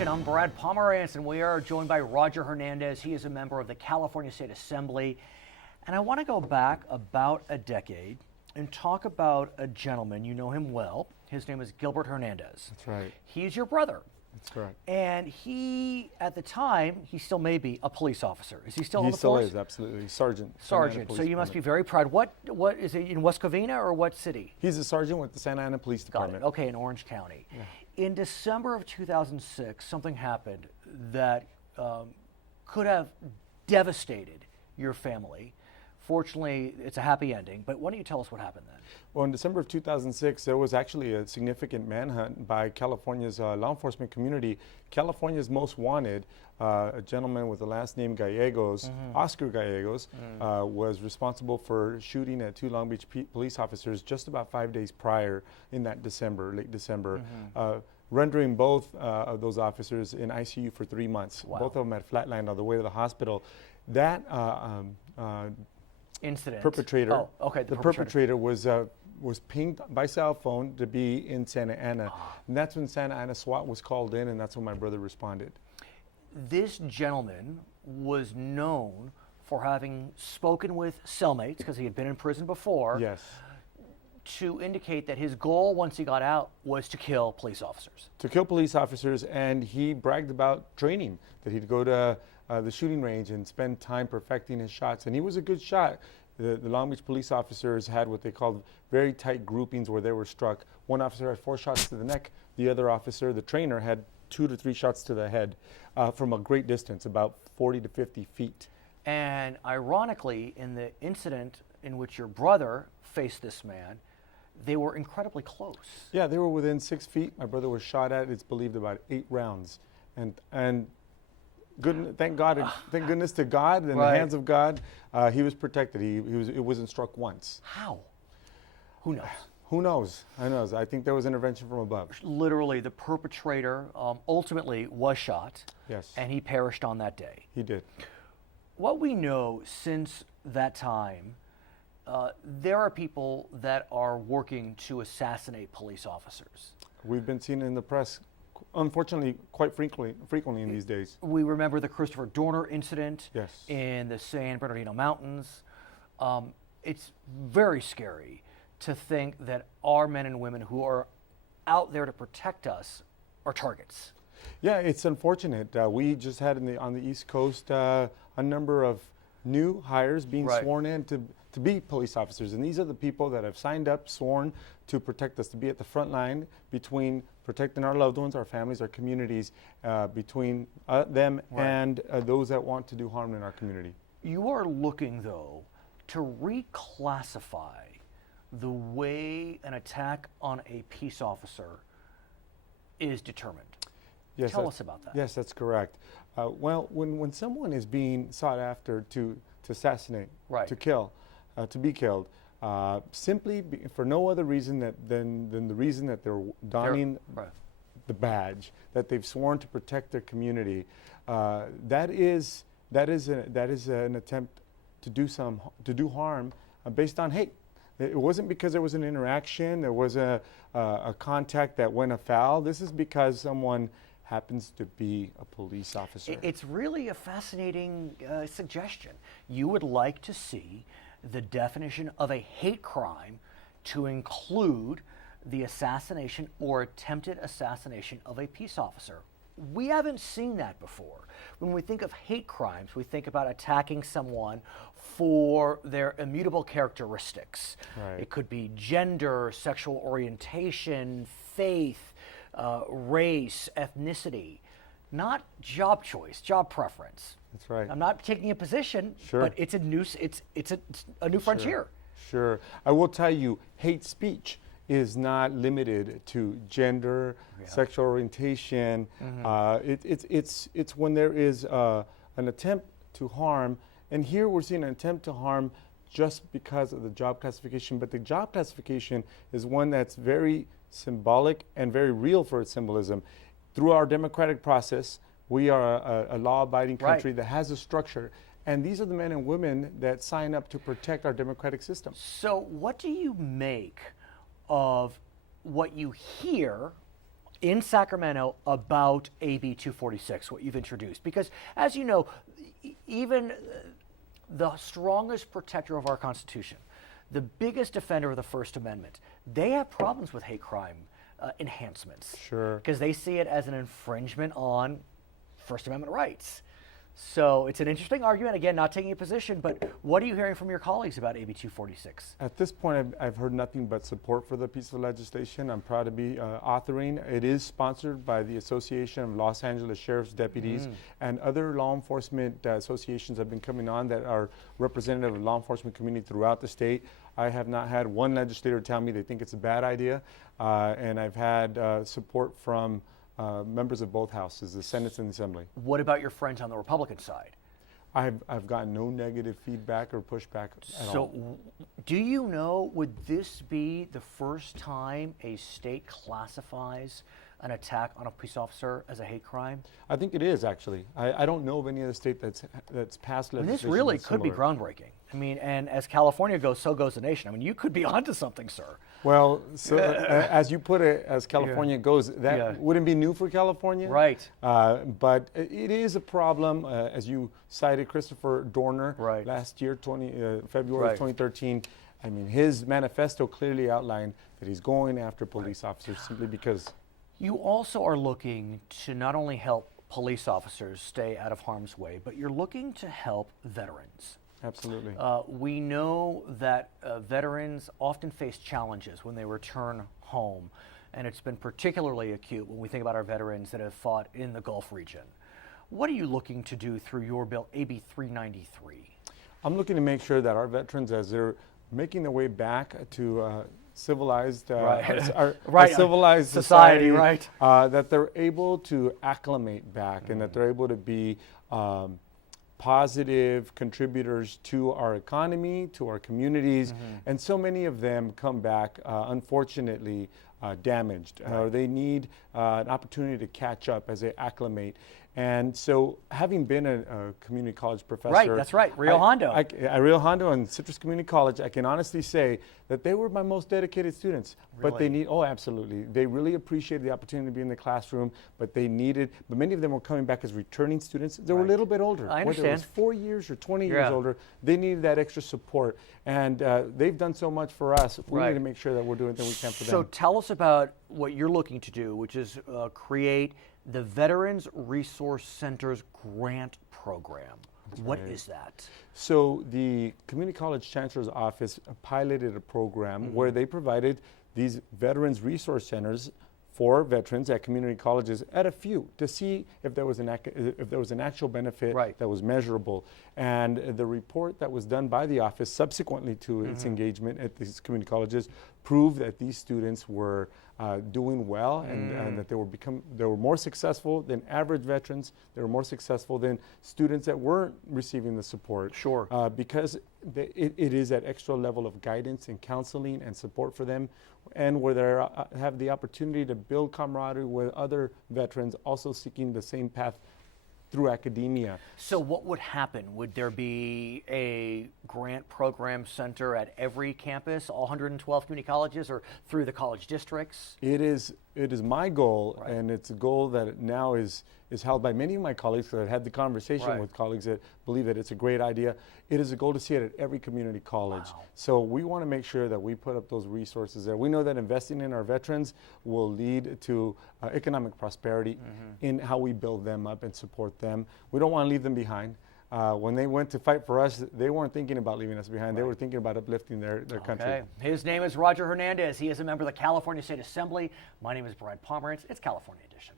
Edition. I'm Brad Pomerance, and we are joined by Roger Hernandez. He is a member of the California State Assembly. And I want to go back about a decade and talk about a gentleman. You know him well. His name is Gilbert Hernandez. That's right. He's your brother. That's correct. And he, at the time, he still may be a police officer. Is he still on the He still force? is, absolutely. Sergeant. Sergeant. So you must be very proud. What is it, in West Covina or what city? He's a sergeant with the Santa Ana Police Department. Got it. Okay, in Orange County. Yeah. In December of 2006, something happened that could have devastated your family. Fortunately, it's a happy ending, but why don't you tell us what happened then? Well, in December of 2006, there was actually a significant manhunt by California's law enforcement community. California's most wanted, a gentleman with the last name Gallegos, Oscar Gallegos, was responsible for shooting at 2 Long Beach police officers just about 5 days prior in that December, late December, rendering both of those officers in ICU for 3 months. Wow. Both of them had flatlined on the way to the hospital. That incident. perpetrator. Oh, okay. The perpetrator was pinged by cell phone to be in Santa Ana. And that's when Santa Ana SWAT was called in, and that's when my brother responded. This gentleman was known for having spoken with cellmates, because he had been in prison before, Yes. to indicate that his goal once he got out was to kill police officers. To kill police officers, and he bragged about training, that he'd go to the shooting range and spend time perfecting his shots. And he was a good shot. The Long Beach police officers had what they called very tight groupings where they were struck. One officer had 4 shots to the neck. The other officer, the trainer, had 2 to 3 shots to the head from a great distance, about 40 to 50 feet. And ironically, in the incident in which your brother faced this man, they were incredibly close. Yeah, they were within 6 feet. My brother was shot at, it's believed, about 8 rounds. And thank goodness to God, in the hands of God, he was protected. It wasn't struck once. How? Who knows? Who knows? Who knows? I think there was intervention from above. Literally, the perpetrator ultimately was shot. Yes. And he perished on that day. He did. What we know since that time, there are people that are working to assassinate police officers. We've been seeing it in the press, unfortunately, quite frequently in these days. We remember the Christopher Dorner incident Yes. in the San Bernardino Mountains. It's very scary to think that our men and women who are out there to protect us are targets. Yeah, it's unfortunate. We just had on the East Coast a number of new hires being sworn in to be police officers. And these are the people that have signed up, sworn to protect us, to be at the front line between protecting our loved ones, our families, our communities, between them and those that want to do harm in our community. You are looking, though, to reclassify the way an attack on a peace officer is determined. Yes, Tell us about that. Yes, that's correct. Well, when someone is being sought after to assassinate, to kill, to be killed, simply for no other reason than the reason that they're donning the badge, that they've sworn to protect their community, that is an attempt to do harm based on hate. It wasn't because there was an interaction, there was a contact that went afoul. This is because someone happens to be a police officer. It's really a fascinating suggestion. You would like to see the definition of a hate crime to include the assassination or attempted assassination of a peace officer. We haven't seen that before. When we think of hate crimes, we think about attacking someone for their immutable characteristics. Right. It could be gender, sexual orientation, faith, race, ethnicity, not job choice, job preference. That's right. I'm not taking a position, Sure. but it's a new frontier. Sure. I will tell you, hate speech is not limited to gender, sexual orientation. It's when there is an attempt to harm, and here we're seeing an attempt to harm just because of the job classification, but the job classification is one that's very symbolic and very real for its symbolism. Through our democratic process, we are a law-abiding country that has a structure, and these are the men and women that sign up to protect our democratic system. So what do you make of what you hear in Sacramento about AB 246, what you've introduced. Because, as you know, even the strongest protector of our Constitution, the biggest defender of the First Amendment, they have problems with hate crime enhancements. Sure. Because they see it as an infringement on First Amendment rights. So it's an interesting argument. Again, not taking a position, but what are you hearing from your colleagues about AB 246? At this point, I've heard nothing but support for the piece of legislation. I'm proud to be authoring. It is sponsored by the Association of Los Angeles Sheriff's Deputies, and other law enforcement associations have been coming on that are representative of the law enforcement community throughout the state. I have not had one legislator tell me they think it's a bad idea, and I've had support from members of both houses, the Senate and the Assembly. What about your friends on the Republican side? I've gotten no negative feedback or pushback at all. So, do you know, would this be the first time a state classifies an attack on a police officer as a hate crime? I think it is, actually. I don't know of any other state that's passed legislation. This really that's could be similar. groundbreaking. I mean, and as California goes, so goes the nation. I mean, you could be onto something, sir. Well, so as you put it, as California goes, that wouldn't be new for California. Right. But it is a problem, as you cited Christopher Dorner last year, February of 2013. I mean, his manifesto clearly outlined that he's going after police officers simply because... You also are looking to not only help police officers stay out of harm's way, but you're looking to help veterans. Absolutely. We know that veterans often face challenges when they return home, and it's been particularly acute when we think about our veterans that have fought in the Gulf region. What are you looking to do through your bill, AB 393? I'm looking to make sure that our veterans, as they're making their way back to civilized, our civilized society, that they're able to acclimate back and that they're able to be positive contributors to our economy, to our communities, and so many of them come back, unfortunately, damaged. They need an opportunity to catch up as they acclimate. And so, having been a community college professor, right, that's right, Rio Hondo. Rio Hondo and Citrus Community College, I can honestly say that they were my most dedicated students. Really? But they need, oh, absolutely, they really appreciated the opportunity to be in the classroom. But many of them were coming back as returning students. They were a little bit older. I understand. Whether it was 4 years or 20 years older, they needed that extra support. And they've done so much for us. We need to make sure that we're doing everything we can for them. So tell us about what you're looking to do, which is create the Veterans Resource Center's grant program. What is that? So the Community College Chancellor's Office piloted a program where they provided these Veterans Resource Centers for veterans at community colleges at a few to see if there was an actual benefit that was measurable. And the report that was done by the office subsequently to its engagement at these community colleges proved that these students were doing well and that they were more successful than average veterans. They were more successful than students that weren't receiving the support. Sure. Because it is that extra level of guidance and counseling and support for them, and where they have the opportunity to build camaraderie with other veterans also seeking the same path through academia. So what would happen? Would there be a grant program center at every campus, all 112 community colleges, or through the college districts? It is my goal, and it's a goal that now is held by many of my colleagues, because I've had the conversation with colleagues that believe that it's a great idea. It is a goal to see it at every community college. Wow. So we want to make sure that we put up those resources there. We know that investing in our veterans will lead to economic prosperity in how we build them up and support them. We don't want to leave them behind. When they went to fight for us, they weren't thinking about leaving us behind. They were thinking about uplifting their country. His name is Roger Hernandez. He is a member of the California State Assembly. My name is Brad Pomerance. It's California Edition.